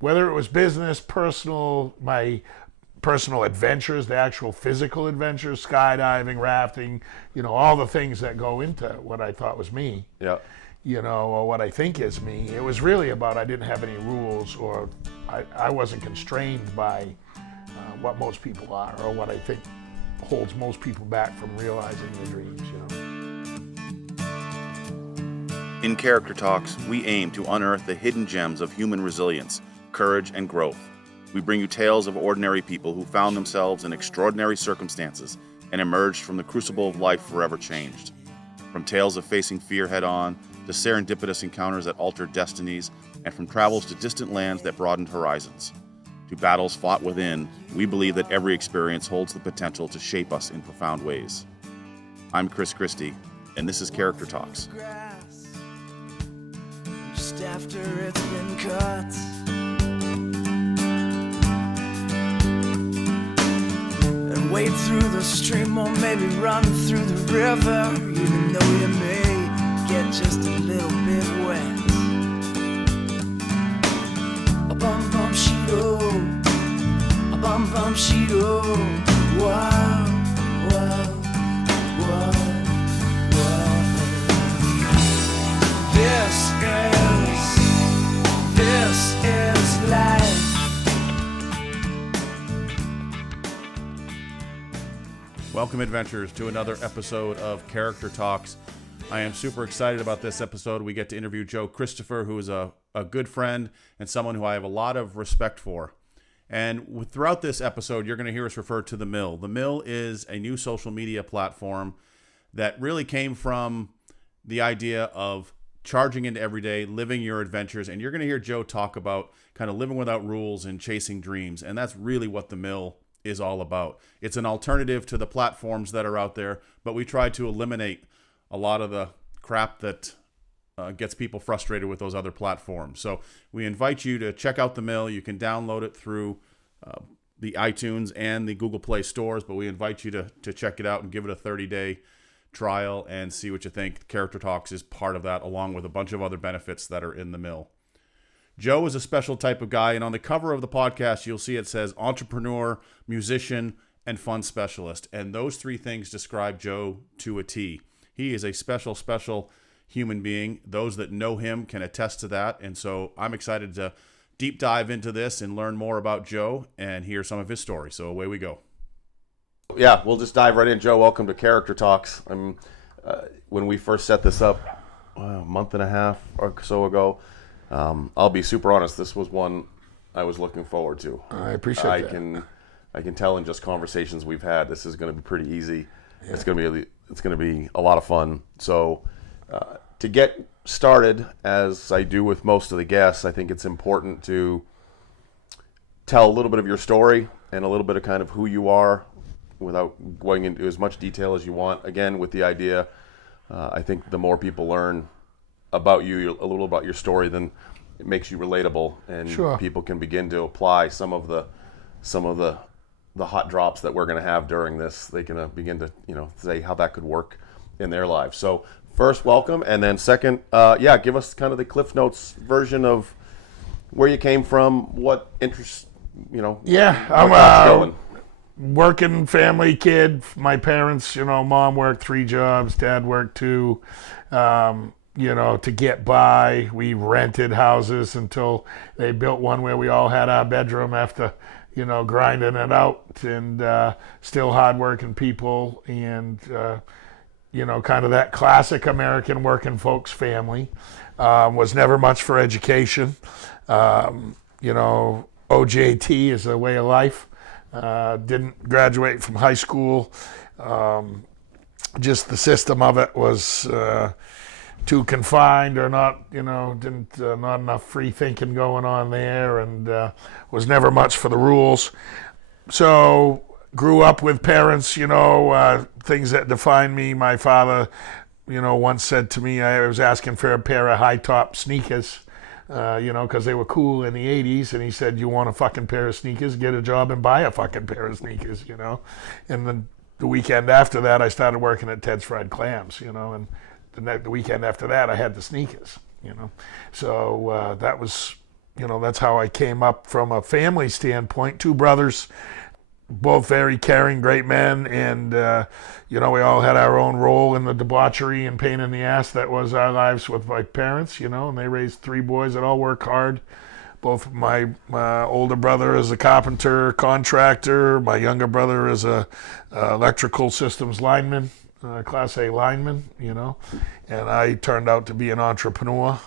whether it was business, personal, my personal adventures, the actual physical adventures, skydiving, rafting, all the things that go into what I thought was me. Yeah. Or what I think is me. It was really about I didn't have any rules, or I wasn't constrained by what most people are, or what I think holds most people back from realizing their dreams. In Character Talks, we aim to unearth the hidden gems of human resilience, courage, and growth. We bring you tales of ordinary people who found themselves in extraordinary circumstances and emerged from the crucible of life forever changed. From tales of facing fear head-on, to serendipitous encounters that altered destinies, and from travels to distant lands that broadened horizons. To battles fought within, we believe that every experience holds the potential to shape us in profound ways. I'm Chris Christie, and this is Character Talks. Just after it's been cut, and wade through the stream, or maybe run through the river, even though you may get just a little bit wet. A bum bum sheeto, a bum bum sheeto. Wow, wow, wow, wow. This is life. Welcome, adventurers, to another episode of Character Talks. I am super excited about this episode. We get to interview Joe Christopher, who is a good friend and someone who I have a lot of respect for. And throughout this episode, you're going to hear us refer to The Mill. The Mill is a new social media platform that really came from the idea of charging into every day, living your adventures. And you're going to hear Joe talk about kind of living without rules and chasing dreams. And that's really what The Mill is all about. It's an alternative to the platforms that are out there, but we try to eliminate a lot of the crap that gets people frustrated with those other platforms. So we invite you to check out The Mill. You can download it through the iTunes and the Google Play stores, but we invite you to check it out and give it a 30-day trial and see what you think. Character Talks is part of that, along with a bunch of other benefits that are in The Mill. Joe is a special type of guy, and on the cover of the podcast, you'll see it says entrepreneur, musician, and fun specialist. And those three things describe Joe to a T. He is a special, special human being. Those that know him can attest to that. And so I'm excited to deep dive into this and learn more about Joe and hear some of his story. So away we go. Yeah, we'll just dive right in. Joe, welcome to Character Talks. When we first set this up a month and a half or so ago, I'll be super honest, this was one I was looking forward to. I appreciate that. I can tell in just conversations we've had, this is going to be pretty easy. Yeah. It's going to be a lot of fun. So to get started, as I do with most of the guests, I think it's important to tell a little bit of your story and a little bit of kind of who you are without going into as much detail as you want. Again, with the idea, I think the more people learn about you, a little about your story, then it makes you relatable, and sure, people can begin to apply some of the hot drops that we're going to have during this. They can begin to say how that could work in their lives. So first, welcome, and then second, give us kind of the Cliff Notes version of where you came from, what interests I'm a working family kid. My parents, mom worked 3 jobs, dad worked 2. To get by. We rented houses until they built one where we all had our bedroom after, grinding it out, and still hardworking people, and, kind of that classic American working folks family. Was never much for education. OJT is a way of life. Didn't graduate from high school. Just the system of it was too confined, or not, not enough free thinking going on there, and was never much for the rules. So grew up with parents, things that defined me. My father, once said to me, I was asking for a pair of high top sneakers, because they were cool in the 80s, and he said, you want a fucking pair of sneakers, get a job and buy a fucking pair of sneakers, And then the weekend after that, I started working at Ted's Fried Clams, and the weekend after that, I had the sneakers, So that was that's how I came up from a family standpoint. 2 brothers, both very caring, great men, and we all had our own role in the debauchery and pain in the ass that was our lives with my parents, and they raised 3 boys that all work hard. Both my older brother is a carpenter, contractor. My younger brother is a electrical systems lineman, Class A lineman, and I turned out to be an entrepreneur,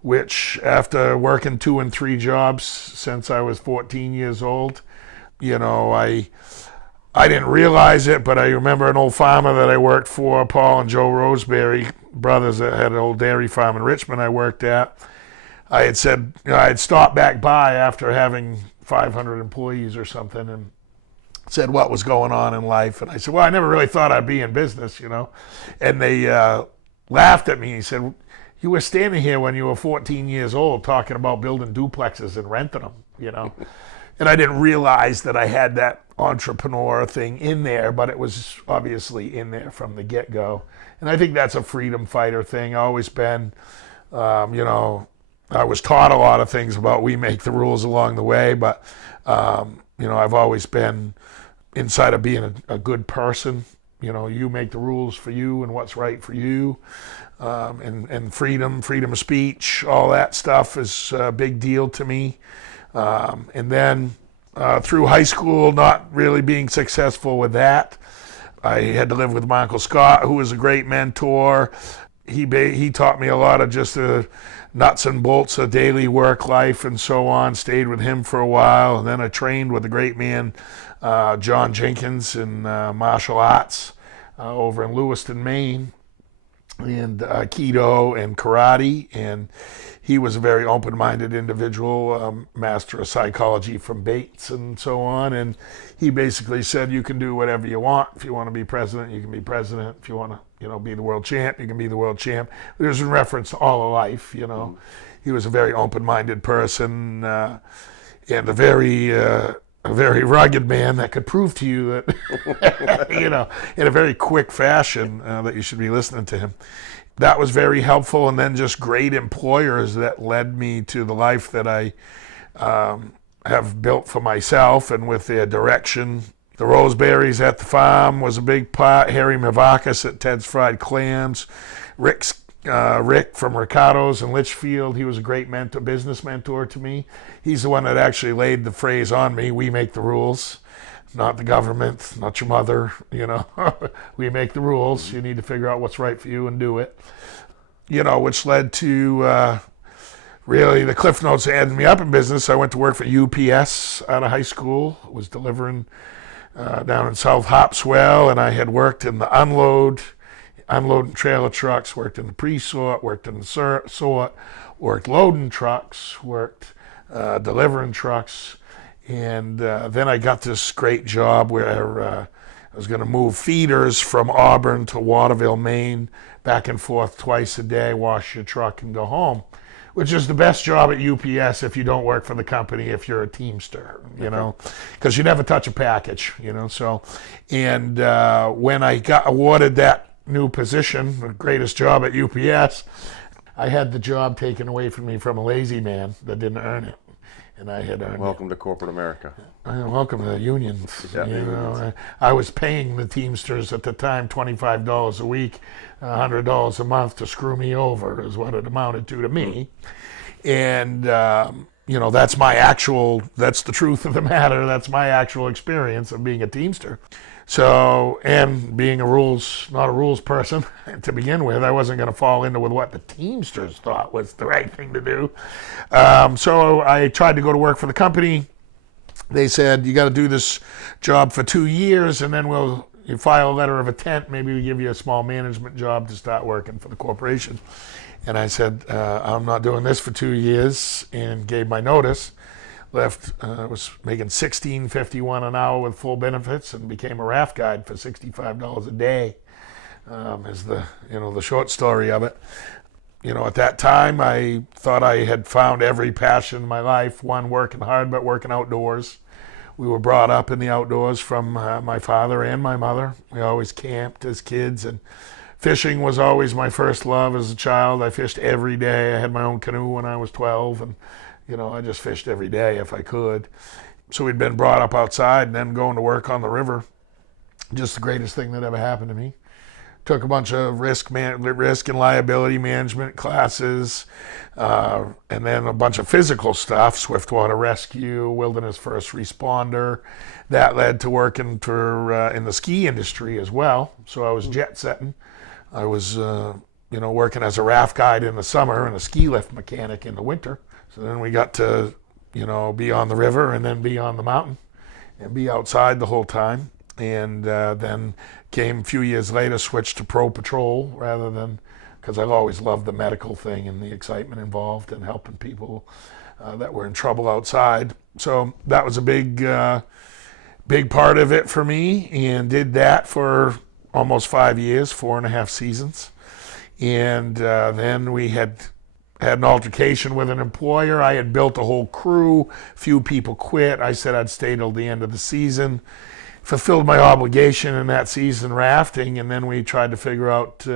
which after working 2 and 3 jobs since I was 14 years old, I didn't realize it, but I remember an old farmer that I worked for, Paul and Joe Roseberry, brothers that had an old dairy farm in Richmond I worked at. I had said, I had stopped back by after having 500 employees or something and said what was going on in life. And I said, well, I never really thought I'd be in business, And they laughed at me. He said, you were standing here when you were 14 years old talking about building duplexes and renting them, And I didn't realize that I had that entrepreneur thing in there, but it was obviously in there from the get-go. And I think that's a freedom fighter thing. Always been, I was taught a lot of things about we make the rules along the way, but, I've always been inside of being a good person. You make the rules for you and what's right for you. And freedom of speech, all that stuff is a big deal to me. And then through high school, not really being successful with that, I had to live with my Uncle Scott, who was a great mentor. He taught me a lot of just the nuts and bolts of daily work life and so on. Stayed with him for a while, and then I trained with a great man, John Jenkins, in martial arts over in Lewiston, Maine, and Aikido and karate, and he was a very open-minded individual, master of psychology from Bates and so on, and he basically said you can do whatever you want. If you want to be president, you can be president. If you want to, be the world champ, you can be the world champ. There's a reference to all of life, He was a very open-minded person and a very rugged man that could prove to you that, in a very quick fashion that you should be listening to him. That was very helpful, and then just great employers that led me to the life that I have built for myself, and with their direction. The Roseberries at the farm was a big part. Harry Mavakis at Ted's Fried Clams. Rick from Ricardo's in Litchfield, he was a great business mentor to me. He's the one that actually laid the phrase on me, we make the rules. Not the government, not your mother, We make the rules. You need to figure out what's right for you and do it. Which led to really the cliff notes that ended me up in business. I went to work for UPS out of high school. Was delivering down in South Hopswell, and I had worked in the unloading trailer trucks, worked in the pre-sort, worked in the sort, worked loading trucks, worked delivering trucks. And then I got this great job where I was going to move feeders from Auburn to Waterville, Maine, back and forth twice a day, wash your truck and go home, which is the best job at UPS if you don't work for the company, if you're a Teamster, because you never touch a package, So, and when I got awarded that new position, the greatest job at UPS, I had the job taken away from me from a lazy man that didn't earn it. And I had earned Welcome to corporate America. Welcome to the unions. Yeah, I was paying the Teamsters at the time $25 a week, $100 a month to screw me over is what it amounted to me. And, that's that's the truth of the matter. That's my actual experience of being a Teamster. So, and being not a rules person to begin with, I wasn't going to fall into with what the Teamsters thought was the right thing to do. So I tried to go to work for the company. They said, you got to do this job for 2 years, and then you file a letter of intent. Maybe we give you a small management job to start working for the corporation. And I said, I'm not doing this for 2 years, and gave my notice. Left, was making $16.51 an hour with full benefits, and became a raft guide for $65 a day. Is the short story of it. At that time, I thought I had found every passion in my life. One, working hard, but working outdoors. We were brought up in the outdoors from my father and my mother. We always camped as kids and Fishing was always my first love as a child. I fished every day. I had my own canoe when I was 12, and I just fished every day if I could. So we'd been brought up outside, and then going to work on the river, just the greatest thing that ever happened to me. Took a bunch of risk and liability management classes, and then a bunch of physical stuff, swiftwater rescue, wilderness first responder. That led to working in the ski industry as well. So I was jet setting. I was, working as a raft guide in the summer and a ski lift mechanic in the winter. So then we got to, be on the river and then be on the mountain and be outside the whole time. And then came a few years later, switched to pro patrol rather than, because I've always loved the medical thing and the excitement involved and helping people that were in trouble outside. So that was a big part of it for me, and did that for almost 5 years, 4.5 seasons. And then we had an altercation with an employer. I had built a whole crew. Few people quit. I said I'd stay till the end of the season. Fulfilled my obligation in that season rafting, and then we tried to figure out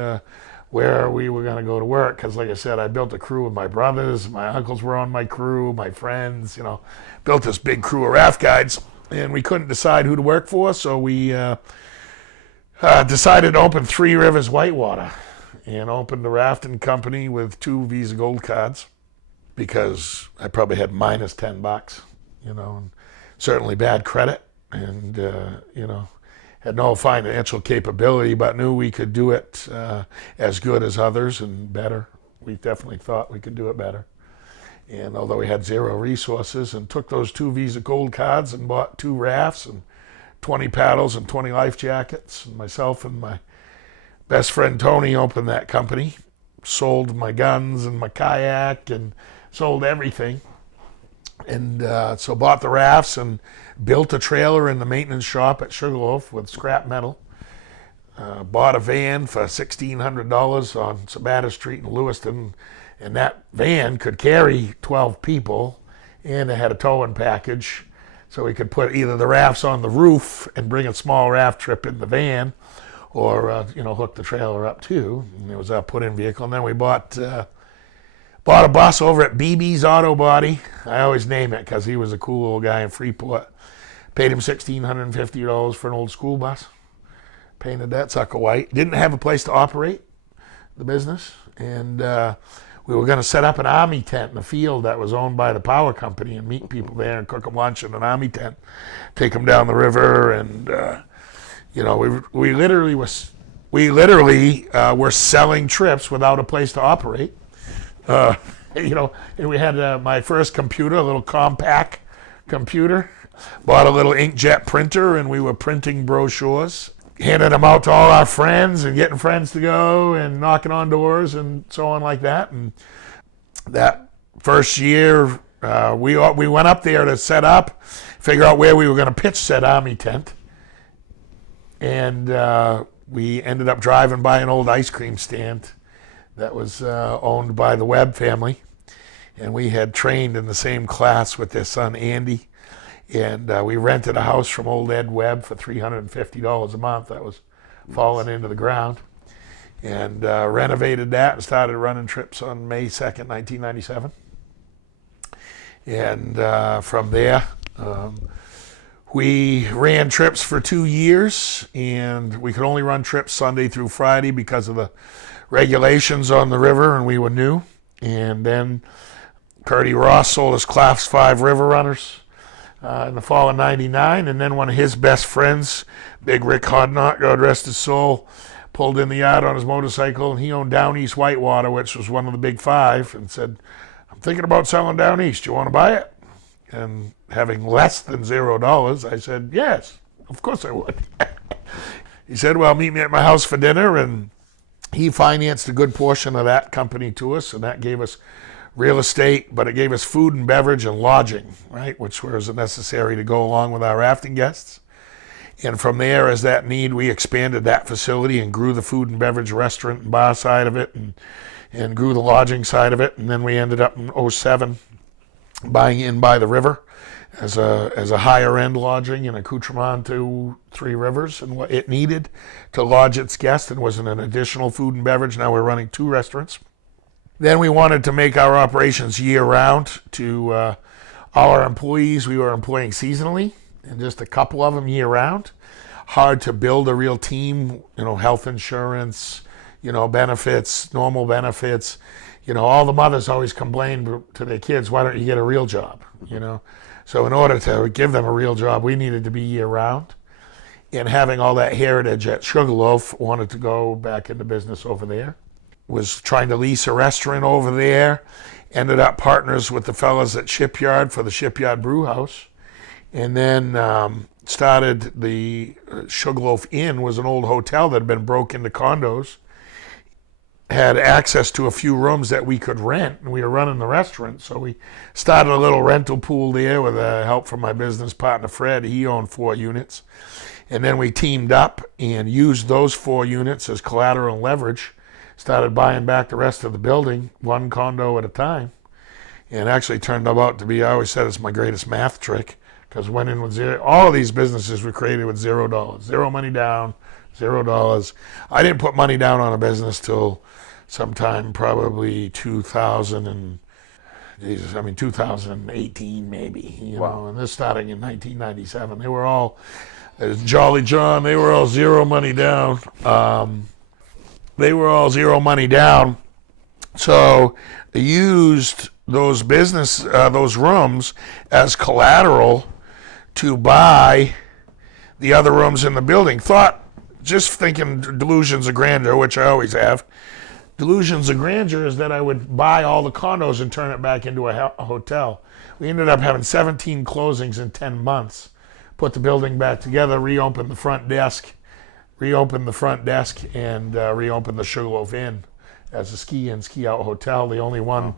where we were going to go to work, because like I said, I built a crew with my brothers, my uncles were on my crew, my friends, built this big crew of raft guides, and we couldn't decide who to work for, so we decided to open Three Rivers Whitewater, and opened a rafting company with 2 Visa Gold cards, because I probably had minus $10, and certainly bad credit. And, had no financial capability, but knew we could do it as good as others and better. We definitely thought we could do it better. And although we had zero resources, and took those 2 Visa Gold cards and bought 2 rafts and 20 paddles and 20 life jackets. And myself and my best friend Tony opened that company, sold my guns and my kayak and sold everything. And so bought the rafts and built a trailer in the maintenance shop at Sugarloaf with scrap metal. Bought a van for $1,600 on Sabata Street in Lewiston, and that van could carry 12 people, and it had a towing package, so we could put either the rafts on the roof and bring a small raft trip in the van, or hook the trailer up too. And it was a put-in vehicle. And then we bought a bus over at BB's Auto Body. I always name it because he was a cool old guy in Freeport. Paid him $1,650 for an old school bus. Painted that sucker white. Didn't have a place to operate the business. And we were going to set up an army tent in a field that was owned by the power company and meet people there and cook them lunch in an army tent. Take them down the river. And, we literally were selling trips without a place to operate. And we had my first computer, a little compact computer. Bought a little inkjet printer, and we were printing brochures, handing them out to all our friends and getting friends to go and knocking on doors and so on like that. And that first year, we went up there to set up, figure out where we were going to pitch said army tent. And we ended up driving by an old ice cream stand that was owned by the Webb family. And we had trained in the same class with their son, Andy. And we rented a house from old Ed Webb for $350 a month. That was falling into the ground. And renovated that and started running trips on May 2nd, 1997. And from there, we ran trips for 2 years. And we could only run trips Sunday through Friday because of the regulations on the river, and we were new. And then Curdy Ross sold us Class 5 river runners in the fall of '99, and then one of his best friends, Big Rick Hodnott, God rest his soul, pulled in the yard on his motorcycle, and he owned Down East Whitewater, which was one of the big 5, and said, "I'm thinking about selling Down East. Do you want to buy it?" And having less than $0, I said, "Yes, of course I would." He said, "Well, meet me at my house for dinner," and he financed a good portion of that company to us, and that gave us real estate, but it gave us food and beverage and lodging, right, which was necessary to go along with our rafting guests. And from there, as that need, we expanded that facility and grew the food and beverage restaurant and bar side of it, and grew the lodging side of it. And then we ended up in '07 buying In by the River as a higher end lodging and accoutrement to Three Rivers and what it needed to lodge its guests, and was an additional food and beverage. Now we're running 2 restaurants. Then we wanted to make our operations year round to all our employees. We were employing seasonally, and just a couple of them year round. Hard to build a real team, health insurance, benefits, normal benefits. All the mothers always complained to their kids, why don't you get a real job, So in order to give them a real job, we needed to be year round. And having all that heritage at Sugarloaf, wanted to go back into business over there. Was trying to lease a restaurant over there. Ended up partners with the fellas at Shipyard for the Shipyard Brew House. And then started the Sugarloaf Inn, was an old hotel that had been broke into condos. Had access to a few rooms that we could rent, and we were running the restaurant. So we started a little rental pool there with help from my business partner, Fred. He owned 4 units. And then we teamed up and used those 4 units as collateral and leverage. Started buying back the rest of the building, 1 condo at a time. And actually turned out to be, I always said it's my greatest math trick, because went in with zero. All of these businesses were created with $0. 0 money down, $0. I didn't put money down on a business till sometime probably 2018 maybe, Wow. And this starting in 1997. They were all, as Jolly John, they were all 0 money down. So they used those those rooms as collateral to buy the other rooms in the building. Just thinking delusions of grandeur, which I always have. Delusions of grandeur is that I would buy all the condos and turn it back into a hotel. We ended up having 17 closings in 10 months. Put the building back together, reopened the front desk, and reopened the Sugarloaf Inn as a ski-in, ski-out hotel. The only one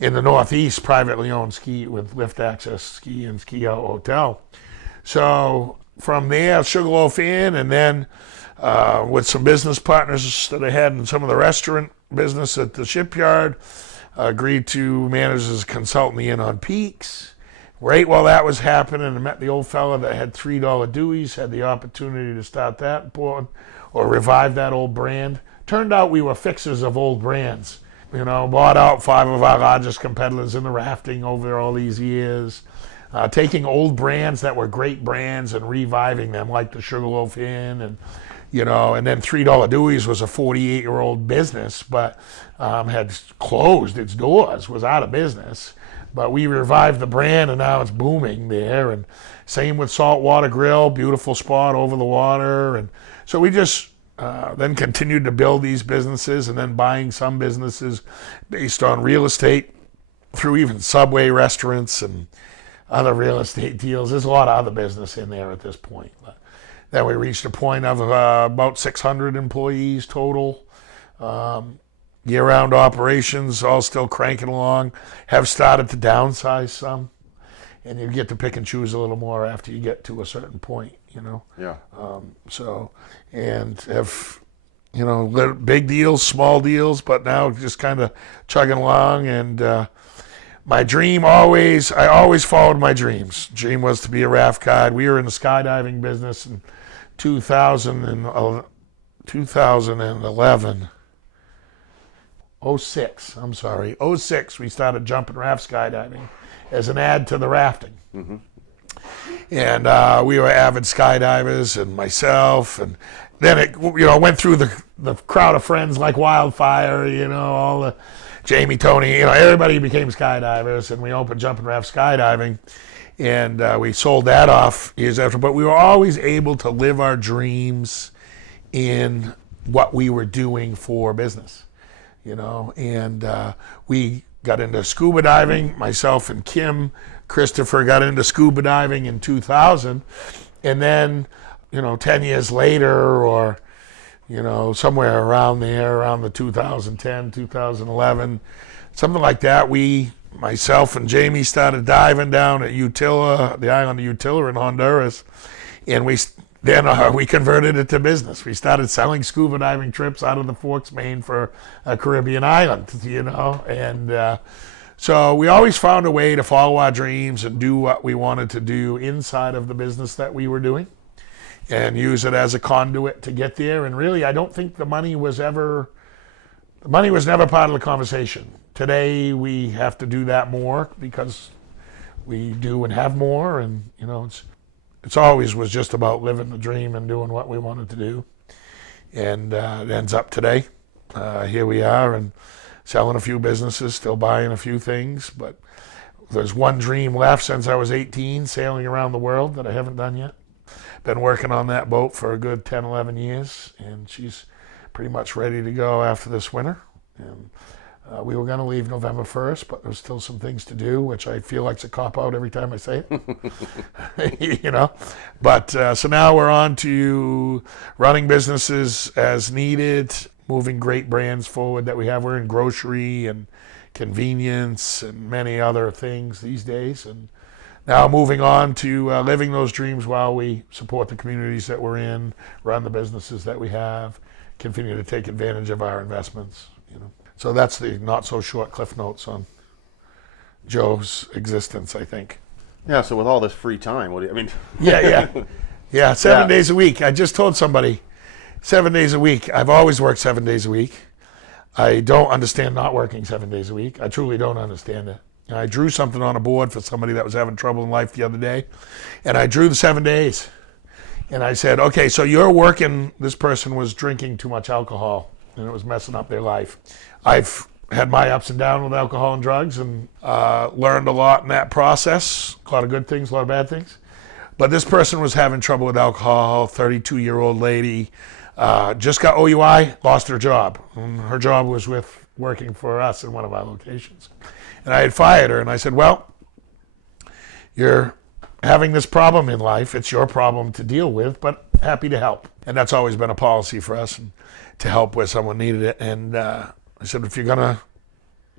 in the Northeast privately owned ski with lift access ski-in, ski-out hotel. So from there, Sugarloaf Inn, and then with some business partners that I had in some of the restaurant business at the Shipyard, agreed to manage as a consultant the Inn on Peaks. Right while that was happening, I met the old fella that had $3 Dewey's, had the opportunity to start that or revive that old brand. Turned out we were fixers of old brands. Bought out 5 of our largest competitors in the rafting over all these years. Taking old brands that were great brands and reviving them, like the Sugarloaf Inn, and then $3 Dewey's was a 48-year-old business, but had closed its doors, was out of business. But we revived the brand, and now it's booming there. And same with Saltwater Grill, beautiful spot over the water. And so we just then continued to build these businesses, and then buying some businesses based on real estate through even Subway restaurants and other real estate deals. There's a lot of other business in there at this point. But then we reached a point of about 600 employees total. Year-round operations, all still cranking along. Have started to downsize some, and you get to pick and choose a little more after you get to a certain point, Yeah. And have, big deals, small deals, but now just kind of chugging along. And my dream I always followed my dreams. Dream was to be a raft guide. We were in the skydiving business in 2011. 06, we started jumping raft skydiving as an add to the rafting. Mm-hmm. And we were avid skydivers, and myself, and then it went through the crowd of friends like wildfire, all the Jamie, Tony, everybody became skydivers, and we opened Jumping Raft Skydiving, and we sold that off years after. But we were always able to live our dreams in what we were doing for business. And we got into scuba diving. Myself and Christopher got into scuba diving in 2000, and then 10 years later, or somewhere around there, around the 2010, 2011, something like that, myself and Jamie started diving down at Utila, the island of Utila in Honduras, and we converted it to business. We started selling scuba diving trips out of the Forks, Maine, for a Caribbean island, and So we always found a way to follow our dreams and do what we wanted to do inside of the business that we were doing and use it as a conduit to get there. And really, I don't think the money was never part of the conversation. Today, we have to do that more because we do and have more. And, you know, it's always was just about living the dream and doing what we wanted to do. And it ends up today. Here we are and selling a few businesses, still buying a few things. But there's one dream left since I was 18, sailing around the world, that I haven't done yet. Been working on that boat for a good 10, 11 years, and she's pretty much ready to go after this winter. And we were going to leave November 1st, but there's still some things to do, which I feel like's a cop-out every time I say it. You know? But so now we're on to running businesses as needed, moving great brands forward that we have. We're in grocery and convenience and many other things these days. And now moving on to living those dreams while we support the communities that we're in, run the businesses that we have, continue to take advantage of our investments. You know, so that's the not so short cliff notes on Joe's existence, I think. Yeah. So with all this free time, what do you, I mean? Yeah. 7 days a week. I just told somebody 7 days a week. I've always worked 7 days a week. I don't understand not working 7 days a week. I truly don't understand it. I drew something on a board for somebody that was having trouble in life the other day, and I drew the 7 days. And I said, okay, so you're working, this person was drinking too much alcohol, and it was messing up their life. I've had my ups and downs with alcohol and drugs and learned a lot in that process, a lot of good things, a lot of bad things. But this person was having trouble with alcohol, 32-year-old lady, just got OUI, lost her job. And her job was with working for us in one of our locations. And I had fired her, and I said, well, you're having this problem in life. It's your problem to deal with, but happy to help. And that's always been a policy for us, and to help where someone needed it. And I said, if you're going to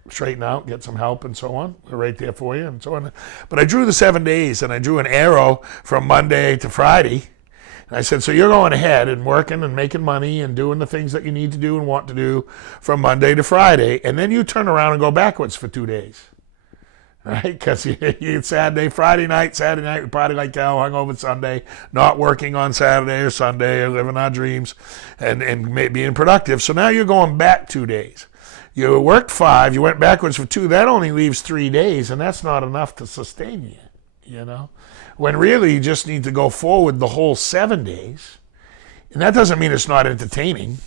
straighten out, get some help and so on, we're right there for you and so on. But I drew the 7 days, and I drew an arrow from Monday to Friday. And I said, so you're going ahead and working and making money and doing the things that you need to do and want to do from Monday to Friday. And then you turn around and go backwards for 2 days. Right? Because it's Friday night, we party like hell, hungover Sunday, not working on Saturday or Sunday or living our dreams and being productive. So now you're going back 2 days. You worked 5, you went backwards for 2. That only leaves 3 days, and that's not enough to sustain you, you know? When really you just need to go forward the whole 7 days. And that doesn't mean it's not entertaining.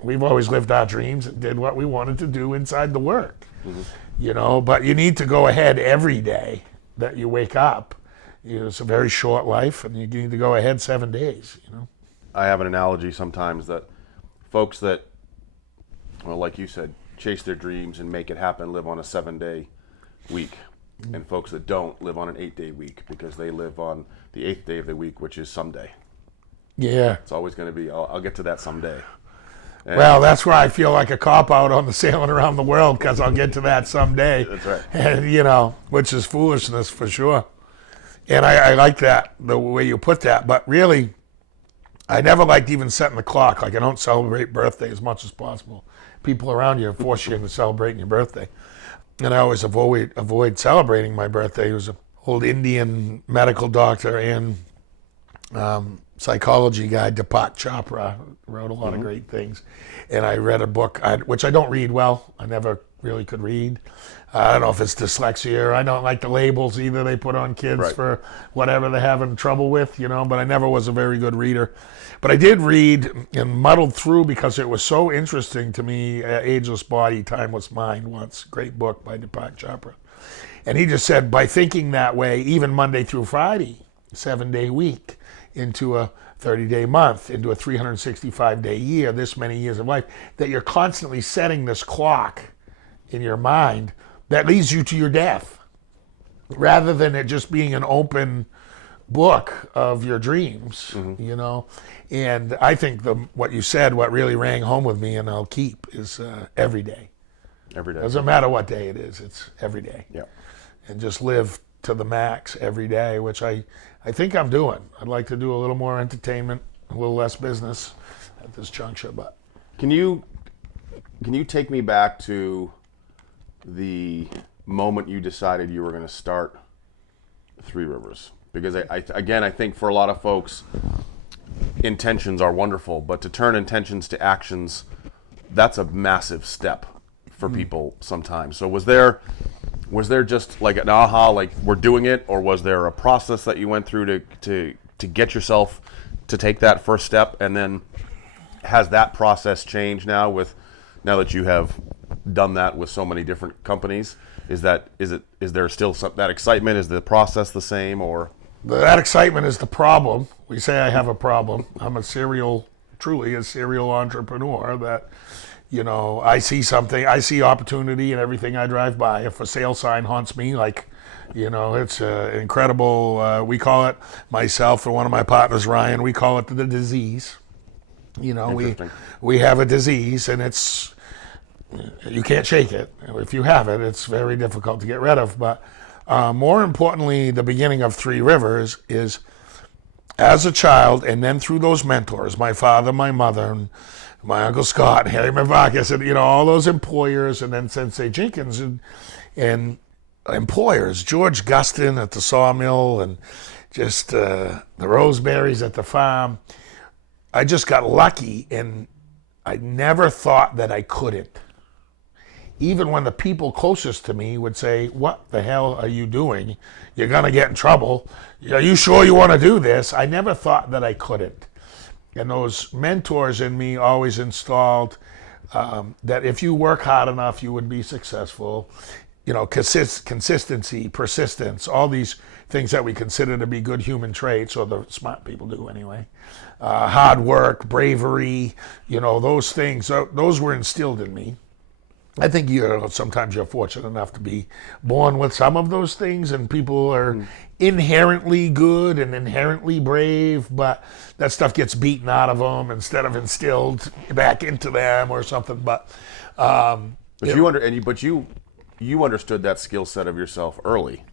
We've always lived our dreams and did what we wanted to do inside the work. Mm-hmm. You know, but you need to go ahead every day that you wake up. You know, it's a very short life, and you need to go ahead 7 days, you know. I have an analogy sometimes that folks that, well, like you said, chase their dreams and make it happen, live on a 7-day week. And folks that don't live on an 8-day week because they live on the 8th day of the week, which is someday. Yeah. It's always going to be, I'll get to that someday. And well, that's where I feel like a cop-out on the sailing around the world, because I'll get to that someday. That's right. And, you know, which is foolishness for sure. And I like that, the way you put that. But really, I never liked even setting the clock. Like, I don't celebrate birthday as much as possible. People around you force you into celebrating your birthday. And I always avoid celebrating my birthday. He was an old Indian medical doctor and psychology guy, Deepak Chopra, wrote a lot of great things. And I read a book, which I don't read well. I never really could read. I don't know if it's dyslexia, or I don't like the labels either they put on kids for whatever they're having trouble with, you know, but I never was a very good reader. But I did read and muddled through because it was so interesting to me, Ageless Body, Timeless Mind once, great book by Deepak Chopra. And he just said, by thinking that way, even Monday through Friday, 7-day week, into a 30-day month, into a 365-day year, this many years of life, that you're constantly setting this clock in your mind that leads you to your death, rather than it just being an open book of your dreams, you know. And I think what you said, what really rang home with me, and I'll keep, is every day. Every day. Doesn't matter what day it is, it's every day. Yeah. And just live to the max every day, which I think I'm doing. I'd like to do a little more entertainment, a little less business at this juncture. But Can you take me back to the moment you decided you were going to start Three Rivers? Because I think for a lot of folks, intentions are wonderful, but to turn intentions to actions, that's a massive step for people sometimes. So was there just like an aha, like we're doing it, or was there a process that you went through to get yourself to take that first step? And then has that process changed now that you have done that with so many different companies? Is there still that excitement? Is the process the same, or? That excitement is the problem. We say I have a problem. I'm truly a serial entrepreneur that, I see something, I see opportunity in everything I drive by. If a sale sign haunts me, it's incredible. We call it, myself and one of my partners, Ryan, we call it the disease. We have a disease, and you can't shake it. If you have it, it's very difficult to get rid of. But more importantly, the beginning of Three Rivers is as a child, and then through those mentors, my father, my mother, and my Uncle Scott, Harry Mavakis, and all those employers, and then Sensei Jenkins, and employers, George Gustin at the sawmill, and just the Roseberries at the farm. I just got lucky, and I never thought that I couldn't. Even when the people closest to me would say, "What the hell are you doing? You're going to get in trouble. Are you sure you want to do this?" I never thought that I couldn't. And those mentors in me always installed that if you work hard enough, you would be successful. Consistency, persistence, all these things that we consider to be good human traits, or the smart people do anyway. Hard work, bravery, those things, those were instilled in me. I think sometimes you're fortunate enough to be born with some of those things, and people are inherently good and inherently brave, but that stuff gets beaten out of them instead of instilled back into them or something. But you understood that skill set of yourself early.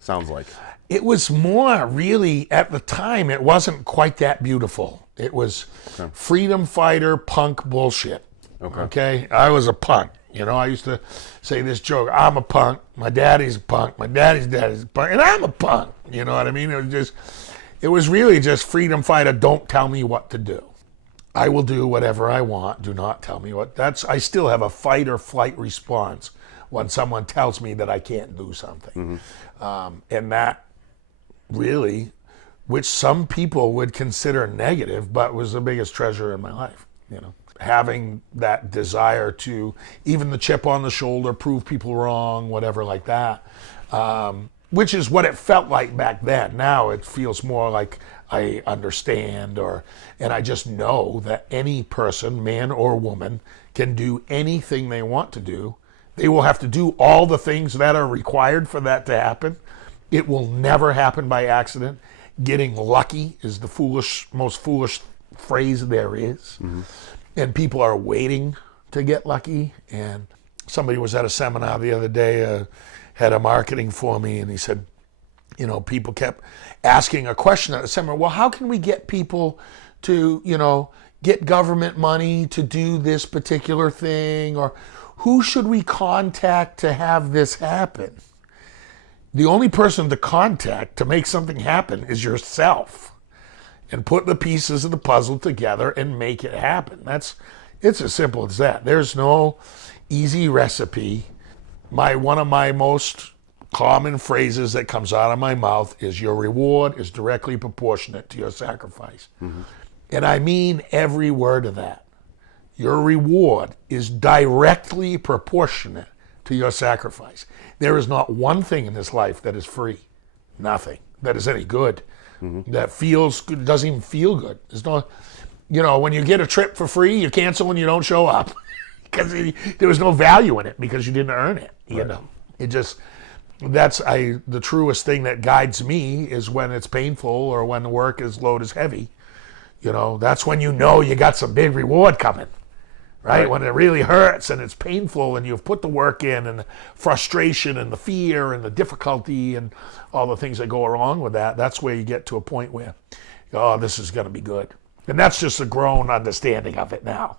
Sounds like it was more really at the time. It wasn't quite that beautiful. It was freedom fighter punk bullshit. Okay, I was a punk. I used to say this joke: I'm a punk, my daddy's a punk, my daddy's a punk, and I'm a punk. You know what I mean? It was really just freedom fighter. Don't tell me what to do. I will do whatever I want. Do not tell me what. I still have a fight or flight response when someone tells me that I can't do something. And that really, which some people would consider negative, but was the biggest treasure in my life. Having that desire to, even the chip on the shoulder, prove people wrong, whatever like that, which is what it felt like back then. Now it feels more like I understand, and I just know that any person, man or woman, can do anything they want to do. They will have to do all the things that are required for that to happen. It will never happen by accident. Getting lucky is the most foolish phrase there is. And people are waiting to get lucky. And somebody was at a seminar the other day, had a marketing for me, and he said, people kept asking a question at the seminar. Well, how can we get people to, get government money to do this particular thing? Or who should we contact to have this happen? The only person to contact to make something happen is yourself. And put the pieces of the puzzle together and make it happen. It's as simple as that. There's no easy recipe. One of my most common phrases that comes out of my mouth is, your reward is directly proportionate to your sacrifice. And I mean every word of that. Your reward is directly proportionate to your sacrifice. There is not one thing in this life that is free. Nothing that is any good. That feels good, doesn't even feel good. There's no, when you get a trip for free, you cancel and you don't show up because there was no value in it because you didn't earn it. It just, the truest thing that guides me is when it's painful or when the work load is heavy. That's when you got some big reward coming. Right? When it really hurts and it's painful and you've put the work in, and the frustration and the fear and the difficulty and all the things that go along with that, that's where you get to a point where, this is going to be good. And that's just a grown understanding of it now.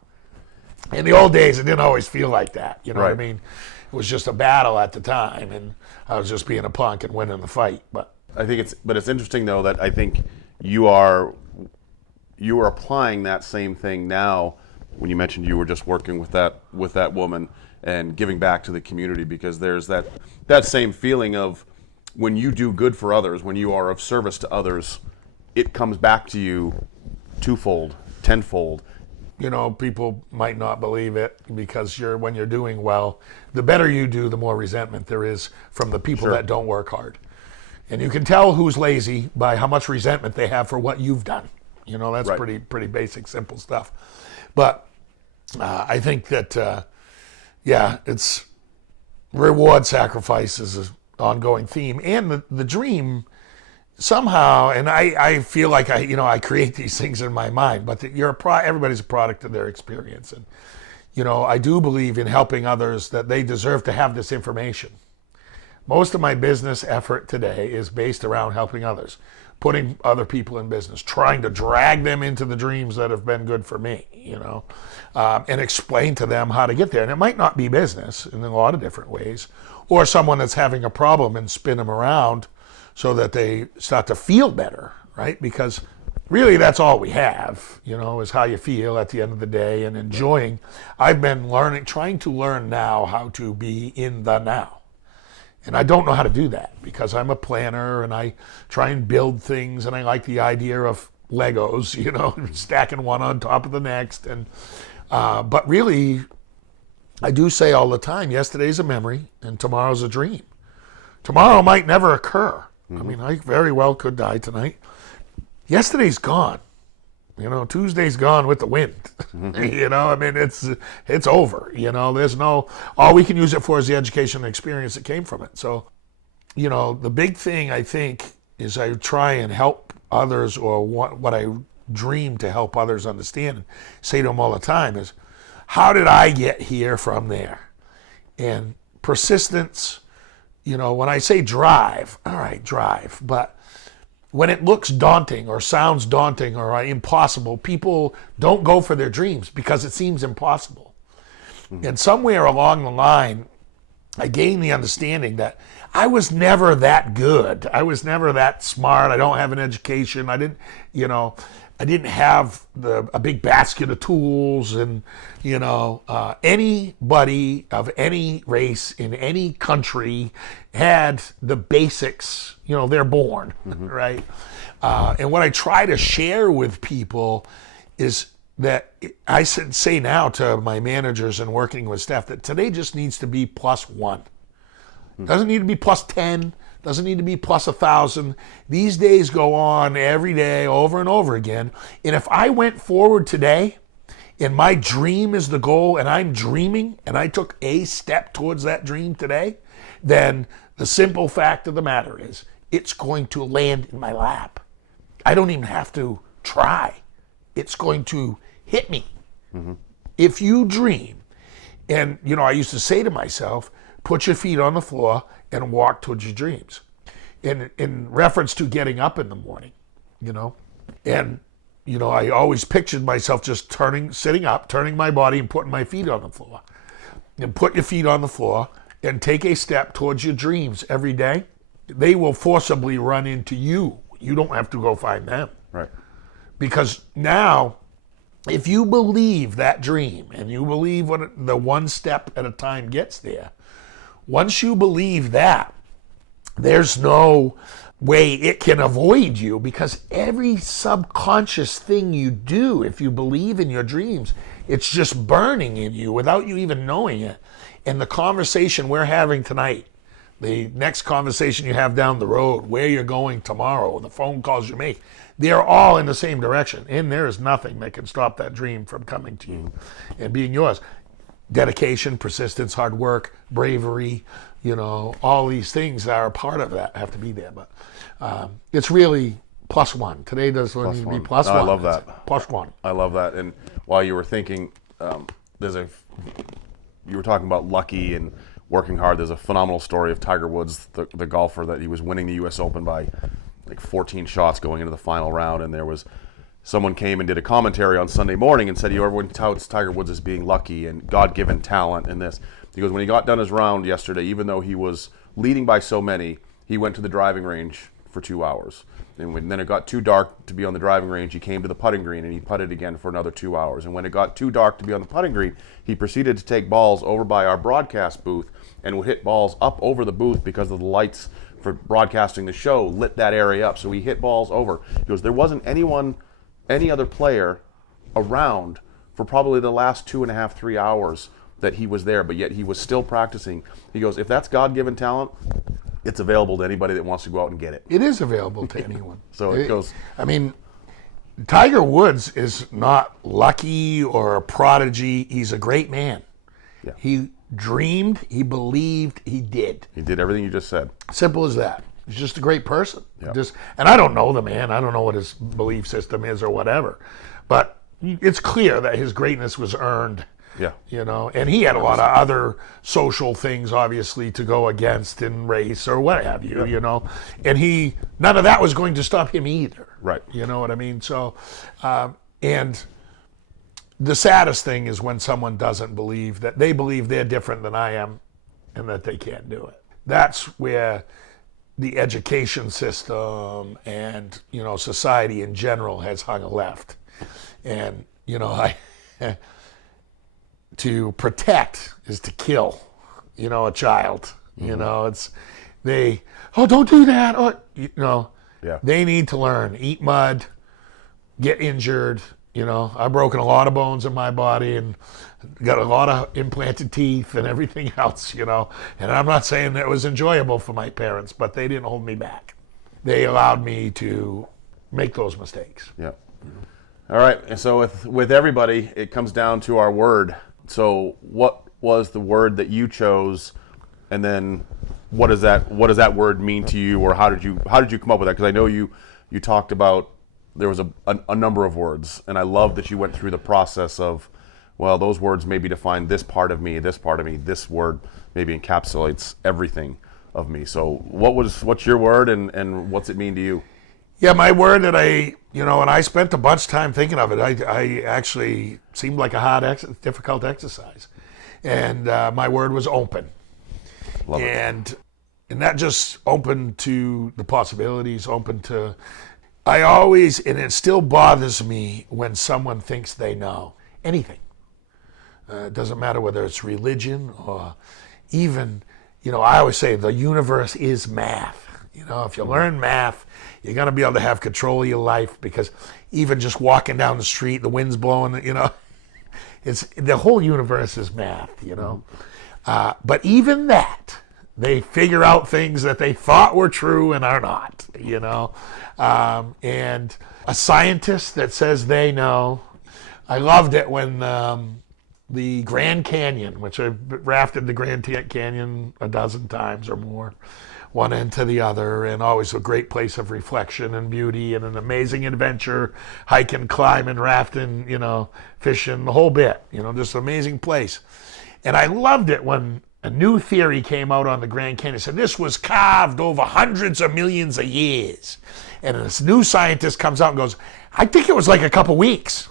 In the old days, it didn't always feel like that. You know what I Right. mean? It was just a battle at the time, and I was just being a punk and winning the fight. But I think it's interesting though that I think you are applying that same thing now when you mentioned you were just working with that woman and giving back to the community, because there's that same feeling of when you do good for others, when you are of service to others, it comes back to you twofold, tenfold. you know, people might not believe it because when you're doing well, the better you do, the more resentment there is from the people Sure. that don't work hard. And you can tell who's lazy by how much resentment they have for what you've done. You know, that's Right. pretty basic, simple stuff. But I think that, it's reward sacrifice is an ongoing theme. And the dream somehow, and I feel like I create these things in my mind, but that everybody's a product of their experience. And, I do believe in helping others, that they deserve to have this information. Most of my business effort today is based around helping others, putting other people in business, trying to drag them into the dreams that have been good for me, and explain to them how to get there. And it might not be business in a lot of different ways, or someone that's having a problem and spin them around so that they start to feel better, right? Because really that's all we have, is how you feel at the end of the day, and enjoying. I've been trying to learn now how to be in the now. And I don't know how to do that because I'm a planner and I try and build things, and I like the idea of Legos, stacking one on top of the next. And but really, I do say all the time, yesterday's a memory and tomorrow's a dream. Tomorrow might never occur. I mean, I very well could die tonight. Yesterday's gone. Tuesday's gone with the wind. I mean, it's over. There's all we can use it for is the education and experience that came from it. So, the big thing I think is I try and help others, or what I dream to help others understand, and say to them all the time is, how did I get here from there? And persistence, when I say drive, all right, drive, but when it looks daunting or sounds daunting or impossible, people don't go for their dreams because it seems impossible. And somewhere along the line, I gained the understanding that I was never that good. I was never that smart. I don't have an education. I didn't have a big basket of tools, and anybody of any race in any country had the basics. They're born, right? And what I try to share with people is that I say now to my managers and working with staff that today just needs to be +1. Doesn't need to be +10. Doesn't need to be +1,000. These days go on every day, over and over again. And if I went forward today, and my dream is the goal, and I'm dreaming, and I took a step towards that dream today, then the simple fact of the matter is, it's going to land in my lap. I don't even have to try. It's going to hit me. If you dream, and I used to say to myself, put your feet on the floor and walk towards your dreams, in reference to getting up in the morning, and I always pictured myself just sitting up, turning my body and putting my feet on the floor. And put your feet on the floor and take a step towards your dreams every day. They will forcibly run into you. You don't have to go find them. Right. Because now, if you believe that dream, and you believe what the one step at a time gets there, once you believe that, there's no way it can avoid you, because every subconscious thing you do, if you believe in your dreams, it's just burning in you without you even knowing it. And the conversation we're having tonight, the next conversation you have down the road, where you're going tomorrow, the phone calls you make, they're all in the same direction. And there is nothing that can stop that dream from coming to you and being yours. Dedication, persistence, hard work, bravery, all these things that are a part of that have to be there. But it's really +1. Today doesn't need to be +1. No, I love that. It's +1. I love that. And while you were thinking, you were talking about lucky and working hard. There's a phenomenal story of Tiger Woods, the golfer, that he was winning the U.S. Open by like 14 shots going into the final round, and there was someone came and did a commentary on Sunday morning and said, everyone touts Tiger Woods as being lucky and God-given talent and this. He goes, when he got done his round yesterday, even though he was leading by so many, he went to the driving range for 2 hours. And then it got too dark to be on the driving range, he came to the putting green and he putted again for another 2 hours. And when it got too dark to be on the putting green, he proceeded to take balls over by our broadcast booth and would hit balls up over the booth because of the lights for broadcasting the show lit that area up. So he hit balls over. He goes, there wasn't any other player around for probably the last 2.5, 3 hours that he was there, but yet he was still practicing. He goes, if that's God-given talent, it's available to anybody that wants to go out and get it. It is available to anyone. So it goes. I mean, Tiger Woods is not lucky or a prodigy. He's a great man. Yeah. He dreamed, he believed, he did. He did everything you just said. Simple as that. He's just a great person. Yeah. And I don't know the man. I don't know what his belief system is or whatever. But it's clear that his greatness was earned. Yeah. You know, and he had a lot of other social things, obviously, to go against in race or what have you, you know. And none of that was going to stop him either. Right. You know what I mean? So, and the saddest thing is when someone doesn't believe that they believe they're different than I am and that they can't do it. That's where the education system and, you know, society in general has hung a left. And, you know, to protect is to kill, you know, a child. You know, don't do that. Oh, you know, they need to learn, eat mud, get injured. You know, I've broken a lot of bones in my body and got a lot of implanted teeth and everything else, you know. And I'm not saying that it was enjoyable for my parents, but they didn't hold me back. They allowed me to make those mistakes. Yeah. All right. And so with everybody, it comes down to our word. So what was the word that you chose, and then what does that word mean to you, or how did you come up with that? Because I know you talked about there was a number of words, and I love that you went through the process of, well, those words maybe define this part of me, this word maybe encapsulates everything of me. So what's your word, and what's it mean to you? Yeah, my word that and I spent a bunch of time thinking of it. I actually seemed like a difficult exercise. And my word was open. Love it. And not just open to the possibilities, open to, and it still bothers me when someone thinks they know anything. It doesn't matter whether it's religion or even, you know, I always say the universe is math. You know, if you learn math, you're going to be able to have control of your life, because even just walking down the street, the wind's blowing, you know, the whole universe is math, you know. But even that, they figure out things that they thought were true and are not, you know. And a scientist that says they know. I loved it when the Grand Canyon, which I've rafted the Grand Canyon a dozen times or more, one end to the other, and always a great place of reflection and beauty and an amazing adventure, hiking, climbing, rafting, you know, fishing, the whole bit, you know, just an amazing place. And I loved it when a new theory came out on the Grand Canyon. It said this was carved over hundreds of millions of years. And this new scientist comes out and goes, I think it was like a couple weeks.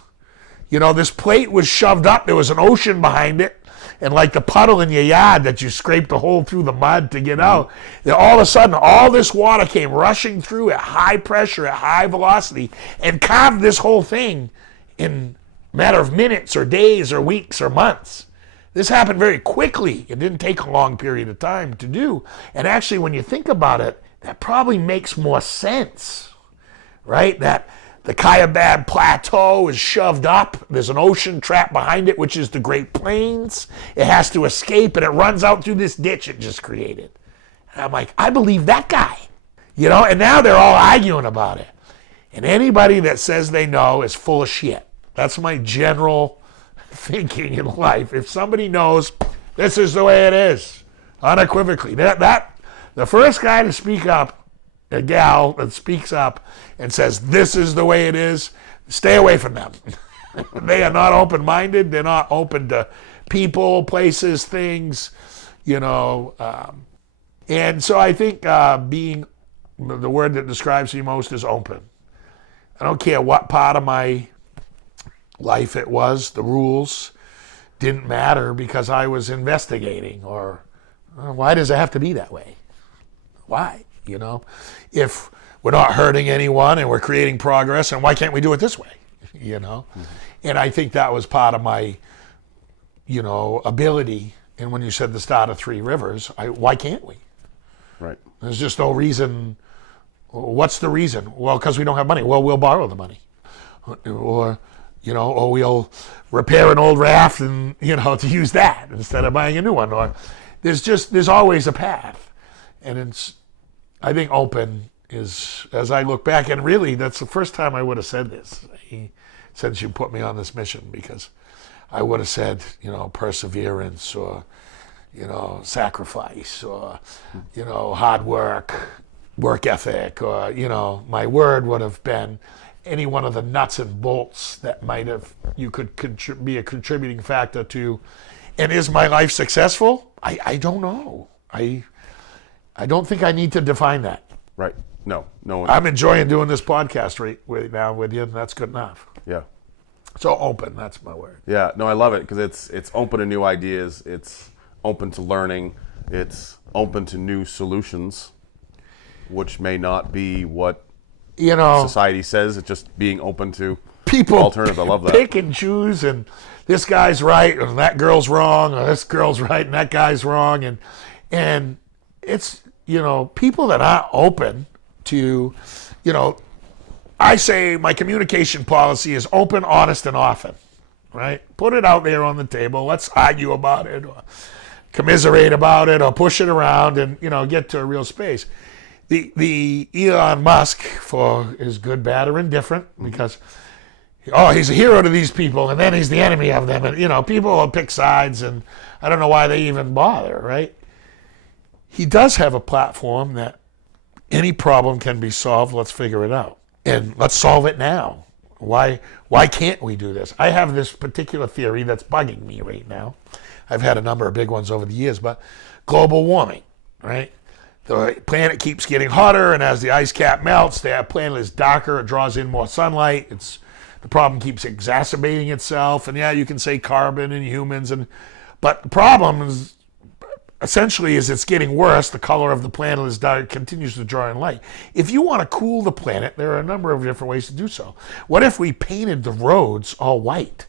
You know, this plate was shoved up, there was an ocean behind it, and like the puddle in your yard that you scraped a hole through the mud to get out, then all of a sudden all this water came rushing through at high pressure, at high velocity, and carved this whole thing in a matter of minutes or days or weeks or months. This happened very quickly. It didn't take a long period of time to do. And actually, when you think about it, that probably makes more sense, right? That the Kaibab Plateau is shoved up. There's an ocean trapped behind it, which is the Great Plains. It has to escape, and it runs out through this ditch it just created. And I'm like, I believe that guy. You know, and now they're all arguing about it. And anybody that says they know is full of shit. That's my general thinking in life. If somebody knows, this is the way it is, unequivocally. The first guy to speak up, a gal that speaks up and says, this is the way it is, stay away from them. They are not open-minded. They're not open to people, places, things, you know. And so I think being the word that describes me most is open. I don't care what part of my life it was, the rules didn't matter because I was investigating. Or why does it have to be that way? Why? You know, if we're not hurting anyone and we're creating progress, and why can't we do it this way? You know, and I think that was part of my, you know, ability. And when you said the start of Three Rivers, why can't we? Right. There's just no reason. What's the reason? Well, because we don't have money. Well, we'll borrow the money. Or, you know, or we'll repair an old raft and, you know, to use that instead of buying a new one. Or there's always a path. And it's, I think open is, as I look back, and really that's the first time I would have said this since you put me on this mission, because I would have said, you know, perseverance, or, you know, sacrifice, or, you know, hard work ethic, or, you know, my word would have been any one of the nuts and bolts that might have, you could be a contributing factor to. And is my life successful? I don't know. I don't think I need to define that. Right. No one. I'm enjoying doing this podcast right now with you, and that's good enough. Yeah. So open, that's my word. Yeah, no, I love it because it's open to new ideas. It's open to learning. It's open to new solutions, which may not be what, you know, society says. It's just being open to people alternatives. I love that. Pick and choose, and this guy's right, and that girl's wrong, or this girl's right, and that guy's wrong, and it's, you know, people that aren't open to, you know, I say my communication policy is open, honest, and often, right? Put it out there on the table. Let's argue about it, or commiserate about it, or push it around, and, you know, get to a real space. The Elon Musk, for his good, bad, or indifferent, because, oh, he's a hero to these people, and then he's the enemy of them, and, you know, people will pick sides, and I don't know why they even bother, right? He does have a platform that any problem can be solved. Let's figure it out. And let's solve it now. Why can't we do this? I have this particular theory that's bugging me right now. I've had a number of big ones over the years, but global warming, right? The planet keeps getting hotter, and as the ice cap melts, the planet is darker, it draws in more sunlight. The problem keeps exacerbating itself, and yeah, you can say carbon and humans, but the problem is, essentially, as it's getting worse, the color of the planet is dark, continues to draw in light. If you want to cool the planet, there are a number of different ways to do so. What if we painted the roads all white,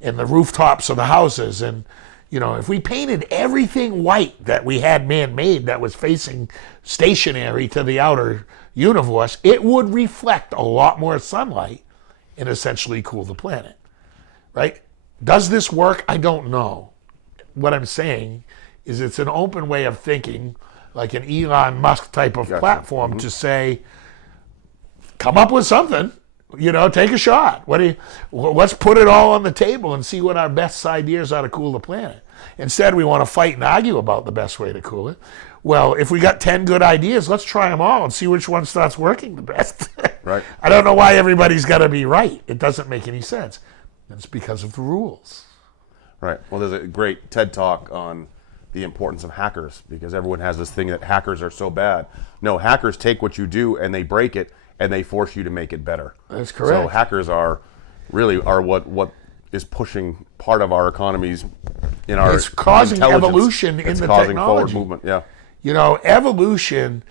and the rooftops of the houses, and, you know, if we painted everything white that we had man-made that was facing stationary to the outer universe, it would reflect a lot more sunlight and essentially cool the planet, right? Does this work? I don't know. What I'm saying is it's an open way of thinking, like an Elon Musk type of platform, to say, come up with something, you know, take a shot. Let's put it all on the table and see what our best ideas are to cool the planet. Instead, we want to fight and argue about the best way to cool it. Well, if we got 10 good ideas, let's try them all and see which one starts working the best. Right. I don't know why everybody's got to be right. It doesn't make any sense. It's because of the rules. Right. Well, there's a great TED Talk on the importance of hackers, because everyone has this thing that hackers are so bad. No, hackers take what you do and they break it and they force you to make it better. That's correct. So hackers are what is pushing part of our economies in our It's causing evolution in it's the causing technology. forward movement. Yeah. You know, evolution,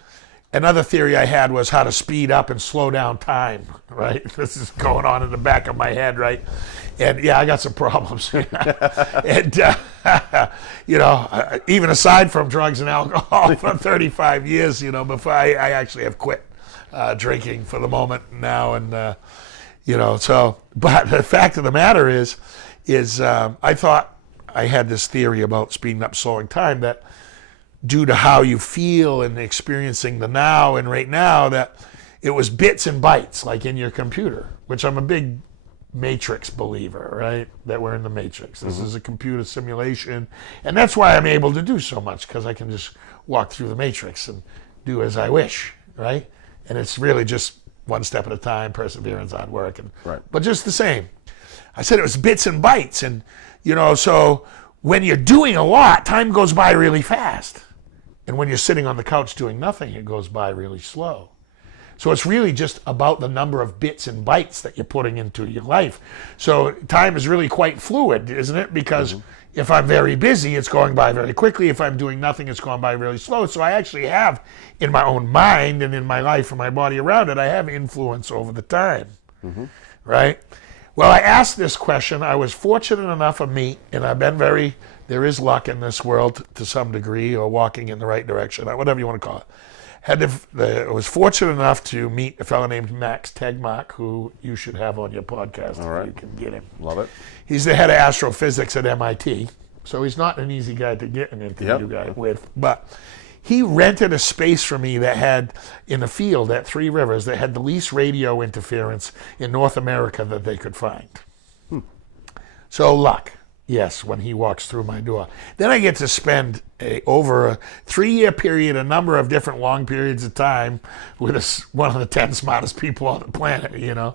another theory I had was how to speed up and slow down time, right? This is going on in the back of my head, right? And yeah, I got some problems. And, you know, even aside from drugs and alcohol for 35 years, you know, before I actually have quit drinking for the moment now. And, you know, so, but the fact of the matter is I thought I had this theory about speeding up, slowing time, that due to how you feel and experiencing the now and right now, that it was bits and bytes, like in your computer, which I'm a big Matrix believer, right? That we're in the Matrix. This is a computer simulation. And that's why I'm able to do so much, because I can just walk through the Matrix and do as I wish, right? And it's really just one step at a time, perseverance, hard work. Right. But just the same. I said it was bits and bytes. And, you know, so when you're doing a lot, time goes by really fast. And when you're sitting on the couch doing nothing, it goes by really slow. So it's really just about the number of bits and bytes that you're putting into your life. So time is really quite fluid, isn't it? Because if I'm very busy, it's going by very quickly. If I'm doing nothing, it's going by really slow. So I actually have, in my own mind and in my life and my body around it, I have influence over the time, right? Well, I asked this question. I was fortunate enough of me, and I've been there is luck in this world to some degree, or walking in the right direction, whatever you want to call it. I was fortunate enough to meet a fellow named Max Tegmark, who you should have on your podcast if you can get him. Love it. He's the head of astrophysics at MIT, so he's not an easy guy to get an interview guy with. But he rented a space for me that had, in the field at Three Rivers, that had the least radio interference in North America that they could find. So luck. Yes, when he walks through my door. Then I get to spend over a 3-year period, a number of different long periods of time with one of the 10 smartest people on the planet, you know.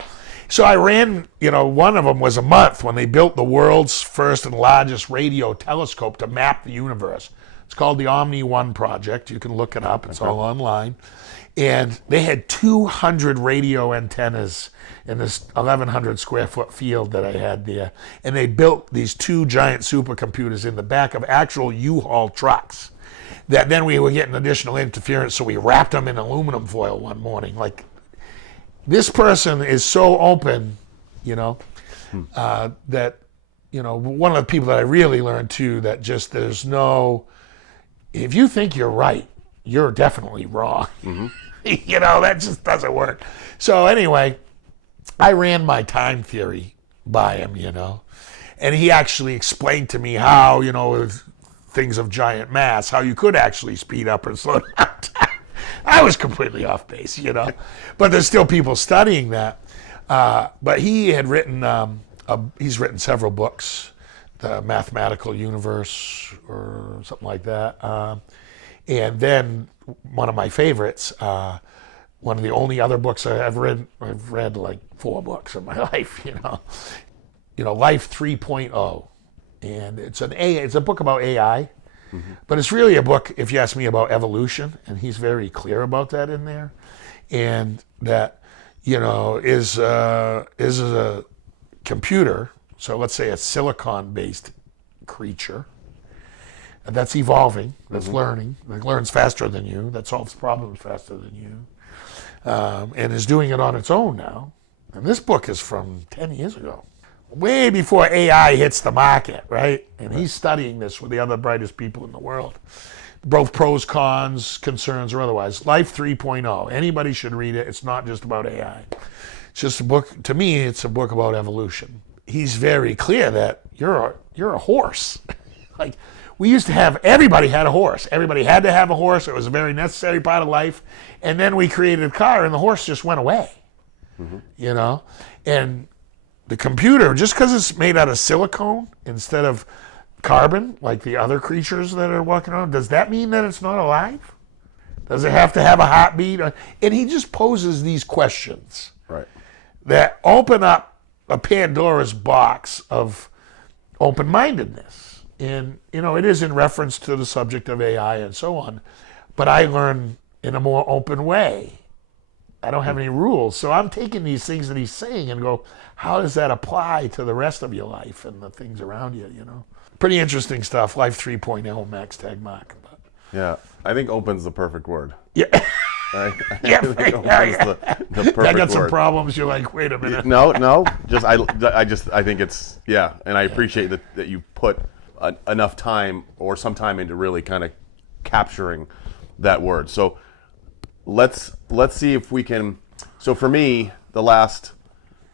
So I ran, one of them was a month when they built the world's first and largest radio telescope to map the universe. It's called the Omni 1 project. You can look it up. It's all online. And they had 200 radio antennas in this 1,100 square foot field that I had there. And they built these 2 giant supercomputers in the back of actual U-Haul trucks that then we were getting additional interference, so we wrapped them in aluminum foil one morning. Like, this person is so open, that, one of the people that I really learned too, that just there's no, if you think you're right, you're definitely wrong. That just doesn't work. So anyway, I ran my time theory by him, and he actually explained to me how, with things of giant mass, how you could actually speed up and slow down time. I was completely off base, but there's still people studying that. But he had written, he's written several books, The Mathematical Universe or something like that. And then one of my favorites, one of the only other books I've read like 4 books in my life, Life 3.0. And it's a book about AI, but it's really a book, if you ask me, about evolution, and he's very clear about that in there. And that, is a computer, so let's say a silicon-based creature, that's evolving, that's learning, that learns faster than you, that solves problems faster than you, and is doing it on its own now. And this book is from 10 years ago, way before AI hits the market, right? And he's studying this with the other brightest people in the world, both pros, cons, concerns, or otherwise. Life 3.0. Anybody should read it. It's not just about AI. It's just a book, to me, it's a book about evolution. He's very clear that you're a horse. Like, we used to have, everybody had a horse. Everybody had to have a horse. It was a very necessary part of life. And then we created a car, and the horse just went away, And the computer, just because it's made out of silicone instead of carbon, like the other creatures that are walking around, does that mean that it's not alive? Does it have to have a heartbeat? And he just poses these questions that open up a Pandora's box of open-mindedness. And, it is in reference to the subject of AI and so on, but I learn in a more open way. I don't have any rules. So I'm taking these things that he's saying and go, how does that apply to the rest of your life and the things around you, Pretty interesting stuff. Life 3.0, Max Tegmark. Yeah, I think open's the perfect word. Yeah. Right? Yeah, the perfect I got some word. problems. You're like, wait a minute. No, I think it's, and I appreciate that you put enough time or some time into really kind of capturing that word. So let's see if we can. So for me, the last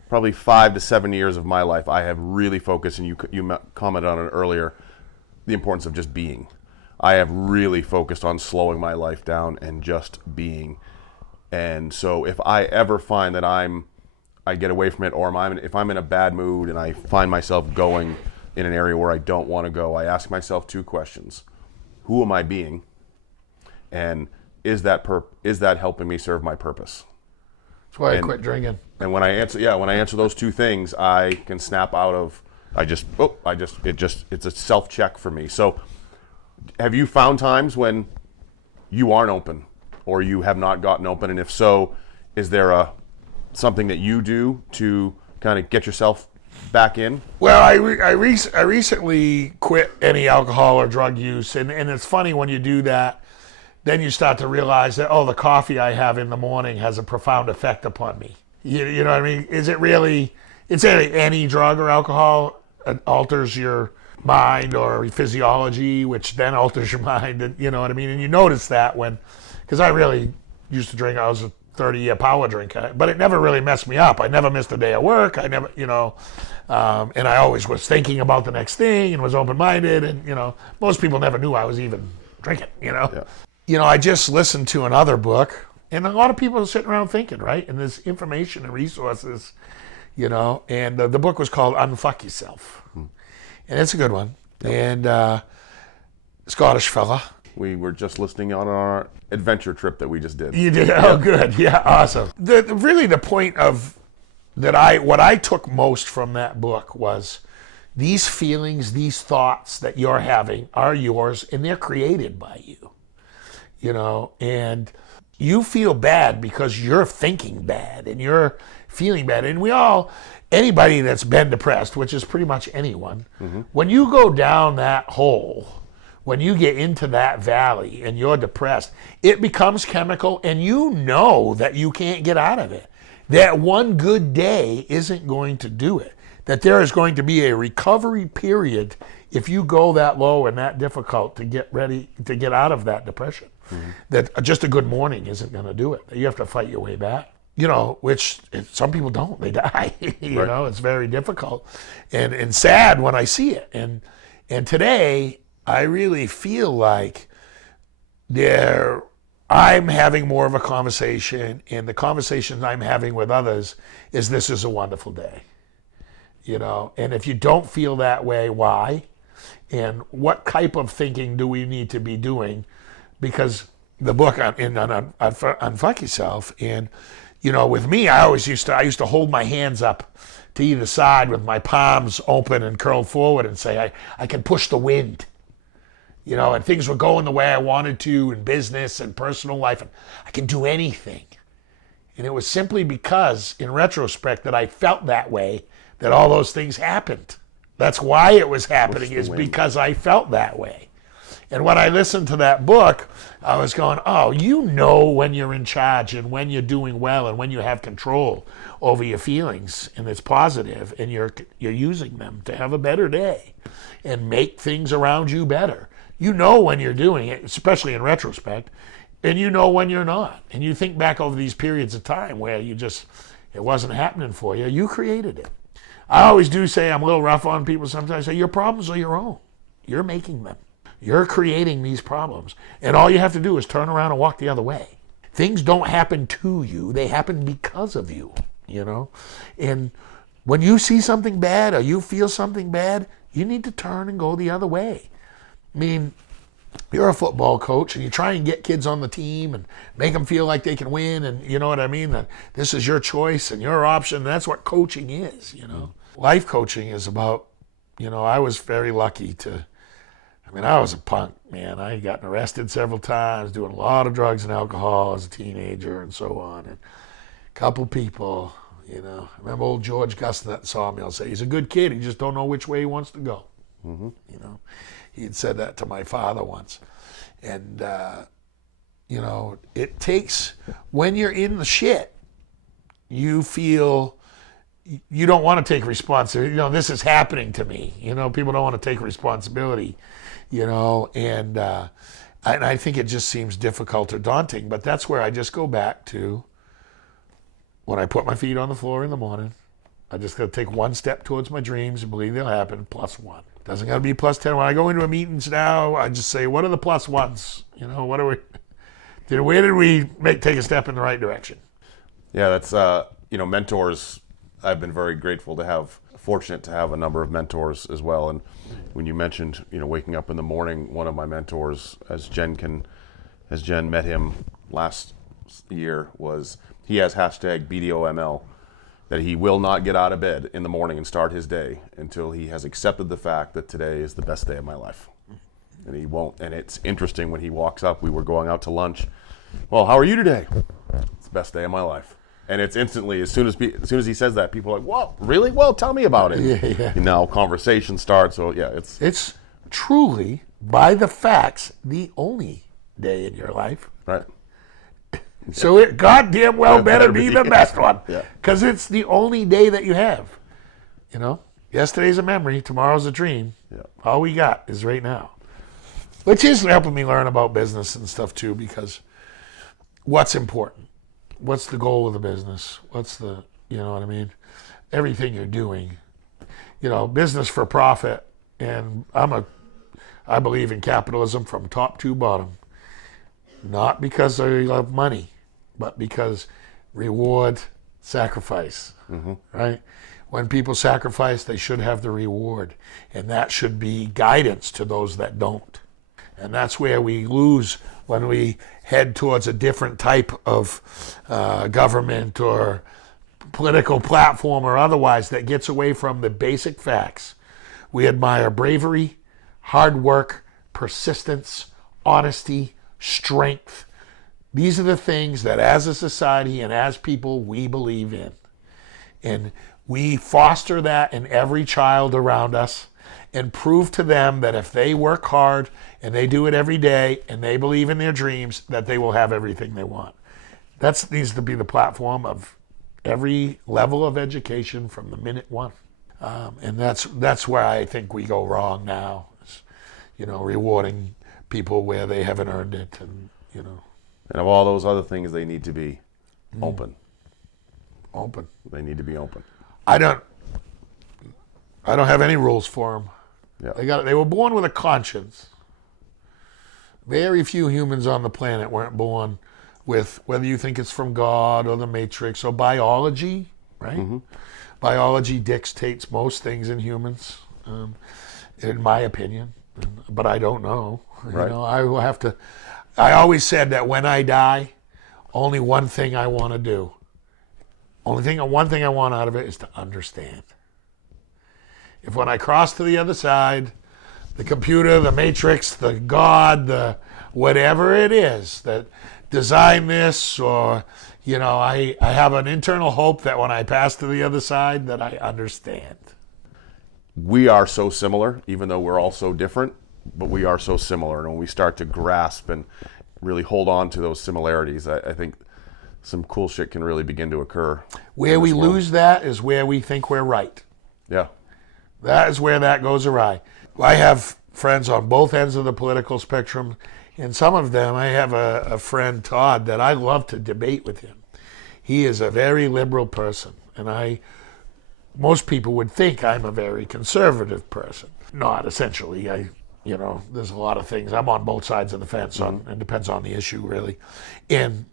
probably 5 to 7 years of my life, I have really focused, and you commented on it earlier, the importance of just being. I have really focused on slowing my life down and just being. And so if I ever find that I get away from it, or if I'm in a bad mood and I find myself going in an area where I don't want to go, I ask myself 2 questions. Who am I being? And is that helping me serve my purpose? That's why I quit drinking. And when I answer those 2 things, I can snap out of, it's a self-check for me. So have you found times when you aren't open or you have not gotten open? And if so, is there something that you do to kind of get yourself back in? Well, I recently quit any alcohol or drug use, and it's funny when you do that, then you start to realize that, the coffee I have in the morning has a profound effect upon me. You know what I mean? It's any drug or alcohol alters your mind or physiology, which then alters your mind, and you know what I mean? And you notice that because I really used to drink, I was a 30-year power drinker, but it never really messed me up. I never missed a day of work. I never, and I always was thinking about the next thing and was open-minded, and, most people never knew I was even drinking, Yeah. I just listened to another book, and a lot of people are sitting around thinking, right? And there's information and resources, and the book was called Unfuck Yourself. And it's a good one. And Scottish fella. We were just listening on our adventure trip that we just did. You did? Oh, good. Yeah, awesome. Really the point of what I took most from that book was these feelings, these thoughts that you're having are yours, and they're created by you. And you feel bad because you're thinking bad and you're feeling bad. And anybody that's been depressed, which is pretty much anyone, when you go down that hole, when you get into that valley and you're depressed, it becomes chemical, and you know that you can't get out of it. That one good day isn't going to do it. That there is going to be a recovery period if you go that low and that difficult to get ready to get out of that depression. That just a good morning isn't going to do it. You have to fight your way back. Which some people don't. They die. It's very difficult and sad when I see it. And today, I really feel like I'm having more of a conversation, and the conversations I'm having with others is this is a wonderful day. And if you don't feel that way, why? And what type of thinking do we need to be doing? Because the book on Unfuck Yourself, and with me, I used to hold my hands up to either side with my palms open and curled forward and say, I can push the wind. And things were going the way I wanted to in business and personal life, and I can do anything. And it was simply because, in retrospect, that I felt that way, that all those things happened. That's why it was happening, is because I felt that way. And when I listened to that book, I was going, when you're in charge and when you're doing well and when you have control over your feelings and it's positive and you're using them to have a better day and make things around you better. When you're doing it, especially in retrospect, and when you're not. And you think back over these periods of time where it wasn't happening for you, you created it. I always do say, I'm a little rough on people sometimes, I say, your problems are your own. You're making them. You're creating these problems. And all you have to do is turn around and walk the other way. Things don't happen to you, they happen because of you, And when you see something bad or you feel something bad, you need to turn and go the other way. I mean, you're a football coach and you try and get kids on the team and make them feel like they can win, and you know what I mean? That this is your choice and your option. That's what coaching is, Life coaching is about, I was very lucky I was a punk, man. I had gotten arrested several times, doing a lot of drugs and alcohol as a teenager and so on. And a couple people, I remember old George Gustin at the Sawmill say, he's a good kid, he just don't know which way he wants to go. He had said that to my father once. And, it takes, when you're in the shit, you feel you don't want to take responsibility. This is happening to me. People don't want to take responsibility, and I think it just seems difficult or daunting. But that's where I just go back to when I put my feet on the floor in the morning, I just got to take one step towards my dreams and believe they'll happen, +1. Doesn't got to be +10. When I go into meetings now, I just say, what are the +1s? What are we? Where did we take a step in the right direction? Yeah, that's mentors. I've been very fortunate to have a number of mentors as well. And when you mentioned, waking up in the morning, one of my mentors, as Jen met him last year, he has #BDOML, that he will not get out of bed in the morning and start his day until he has accepted the fact that today is the best day of my life. And he won't. And it's interesting when he walks up, we were going out to lunch. Well, how are you today? It's the best day of my life. And it's instantly, as soon as he says that, people are like, "Whoa, really? Well, tell me about it." Yeah. And now conversation starts. So yeah, It's truly, by the facts, the only day in your life. right. So it goddamn well better be the best one. Yeah. Because it's the only day that you have. You know? Yesterday's a memory, tomorrow's a dream. Yeah. All we got is right now. Which is helping me learn about business and stuff too, because what's important? What's the goal of the business? What's the, you know what I mean? Everything you're doing. You know, business for profit. And I believe in capitalism from top to bottom. Not because I love money, but because reward, sacrifice, right? When people sacrifice, they should have the reward. And that should be guidance to those that don't. And that's where we lose when we head towards a different type of government or political platform or otherwise that gets away from the basic facts. We admire bravery, hard work, persistence, honesty, strength. These are the things that as a society and as people we believe in. And we foster that in every child around us and prove to them that if they work hard and they do it every day and they believe in their dreams, that they will have everything they want. That needs to be the platform of every level of education from the minute one. And that's where I think we go wrong now, is, you know, rewarding people where they haven't earned it, and, you know. And of all those other things, they need to be open. Open. They need to be open. I don't have any rules for them. Yeah. They were born with a conscience. Very few humans on the planet weren't born with, whether you think it's from God or the Matrix or biology, right? Mm-hmm. Biology dictates most things in humans, in my opinion. But I don't know. Right. You know, I will have to. I always said that when I die, only one thing I want to do. One thing I want out of it is to understand. If when I cross to the other side, the computer, the Matrix, the God, the whatever it is that designed this, or, you know, I have an internal hope that when I pass to the other side that I understand. We are so similar, even though we're all so different, but we are so similar. And when we start to grasp and really hold on to those similarities, I think some cool shit can really begin to occur. Where we lose that is where we think we're right. Yeah. That is where that goes awry. I have friends on both ends of the political spectrum, and some of them, I have a friend, Todd, that I love to debate with him. He is a very liberal person, and most people would think I'm a very conservative person. Not essentially. There's a lot of things. I'm on both sides of the fence. It depends on the issue, really. And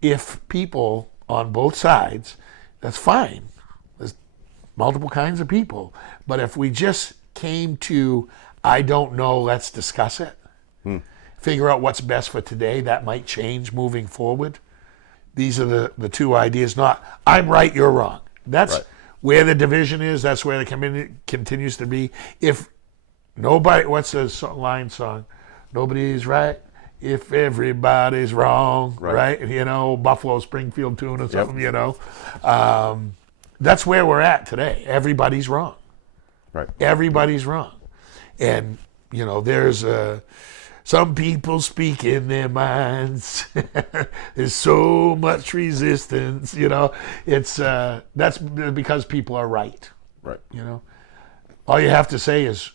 if people on both sides, that's fine. There's multiple kinds of people. But if we just came to, I don't know, let's discuss it. Figure out what's best for today. That might change moving forward. These are the two ideas, not I'm right, you're wrong. That's right. Where the division is. That's where the community continues to be. If nobody, what's the line song? Nobody's right if everybody's wrong, right? You know, Buffalo Springfield tune or something, you know. That's where we're at today. Everybody's wrong. Right. Everybody's wrong. And, you know, there's some people speak in their minds. There's so much resistance, you know. It's that's because people are right. Right. You know. All you have to say is,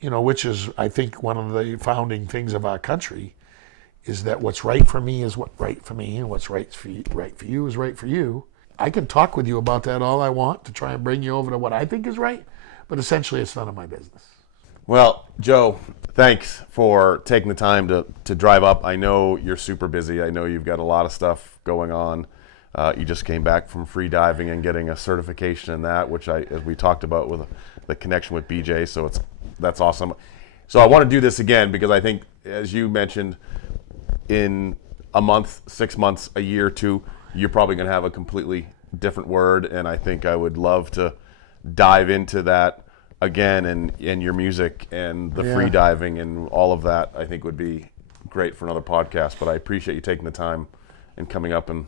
you know, which is, I think, one of the founding things of our country, is that what's right for me is what's right for me, and what's right for you is right for you. I can talk with you about that all I want to try and bring you over to what I think is right, but essentially it's none of my business. Well, Joe, thanks for taking the time to drive up. I know you're super busy. I know you've got a lot of stuff going on. You just came back from free diving and getting a certification in that, which as we talked about with the connection with BJ, so that's awesome. So I want to do this again because I think, as you mentioned, in a month, 6 months, a year or two, you're probably going to have a completely different word, and I think I would love to dive into that again, and your music and the free diving and all of that. I think would be great for another podcast, but I appreciate you taking the time and coming up and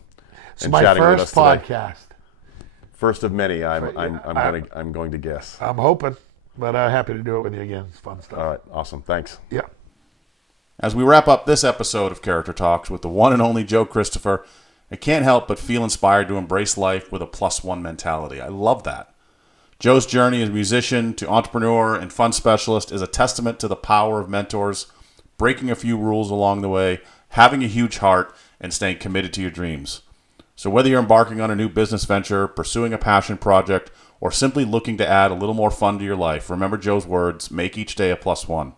It's and my chatting with first us today. podcast. First of many, I'm going to guess. I'm hoping, but I'm happy to do it with you again. It's fun stuff. All right, awesome. Thanks. Yeah. As we wrap up this episode of Character Talks with the one and only Joe Christopher, I can't help but feel inspired to embrace life with a +1 mentality. I love that. Joe's journey as musician to entrepreneur and fun specialist is a testament to the power of mentors, breaking a few rules along the way, having a huge heart, and staying committed to your dreams. So whether you're embarking on a new business venture, pursuing a passion project, or simply looking to add a little more fun to your life, remember Joe's words, make each day a +1.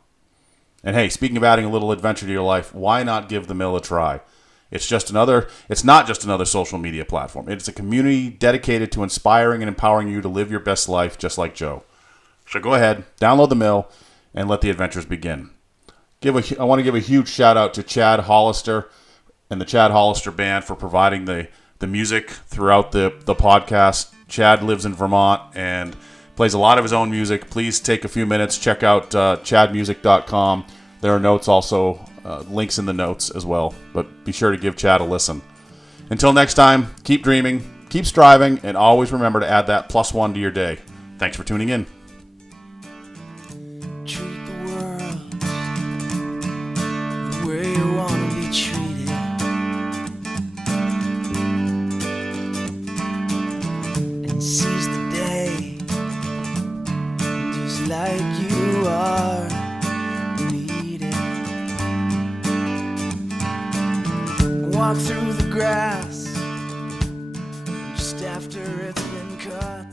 And hey, speaking of adding a little adventure to your life, why not give the mill a try? It's not just another social media platform. It's a community dedicated to inspiring and empowering you to live your best life just like Joe. So go ahead, download the mill, and let the adventures begin. I want to give a huge shout out to Chad Hollister and the Chad Hollister Band for providing the music throughout the podcast. Chad lives in Vermont and plays a lot of his own music. Please take a few minutes, check out chadmusic.com. There are notes also, links in the notes as well, but be sure to give Chad a listen. Until next time, keep dreaming, keep striving, and always remember to add that +1 to your day. Thanks for tuning in. Treat the world the way you want to be treated. And seize the day just like you are needed. Walk through the grass just after it's been cut.